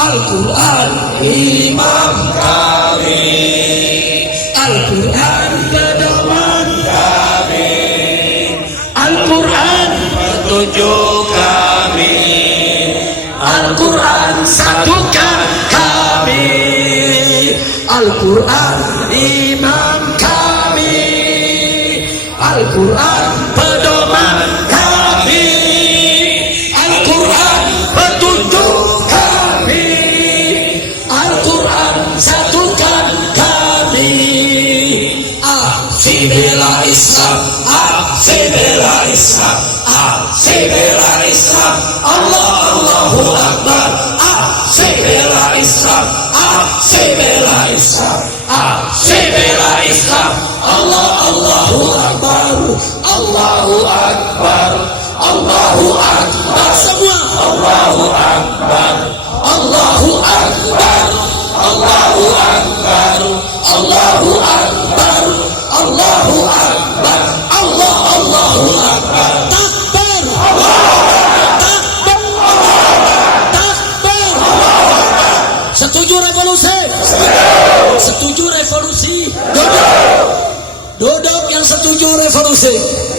Al-Quran imam kami, Al-Quran pedoman kami, Al-Quran petunjuk kami, Al-Quran satukan kami, Al-Quran imam kami, Al-Quran pedoman kami, Al-Quran petunjuk kami, Al-Quran satukan kami. Aksi bela Islam, aksi bela Islam, aksi bela Islam, Allah Allahu Akbar. Aksi bela Islam, aksi bela Islam, aksi bela Islam, Allah Allahu Akbar, Allahu Akbar, Allahu Akbar, semua Allahu Akbar, Allahu Akbar, Allahu Akbar, Allahu Akbar, Allahu Akbar, Allah Allahu Akbar. Takbir, takbir, takbir. Setuju revolusi? Setuju revolusi? Duduk. Duduk yang setuju revolusi.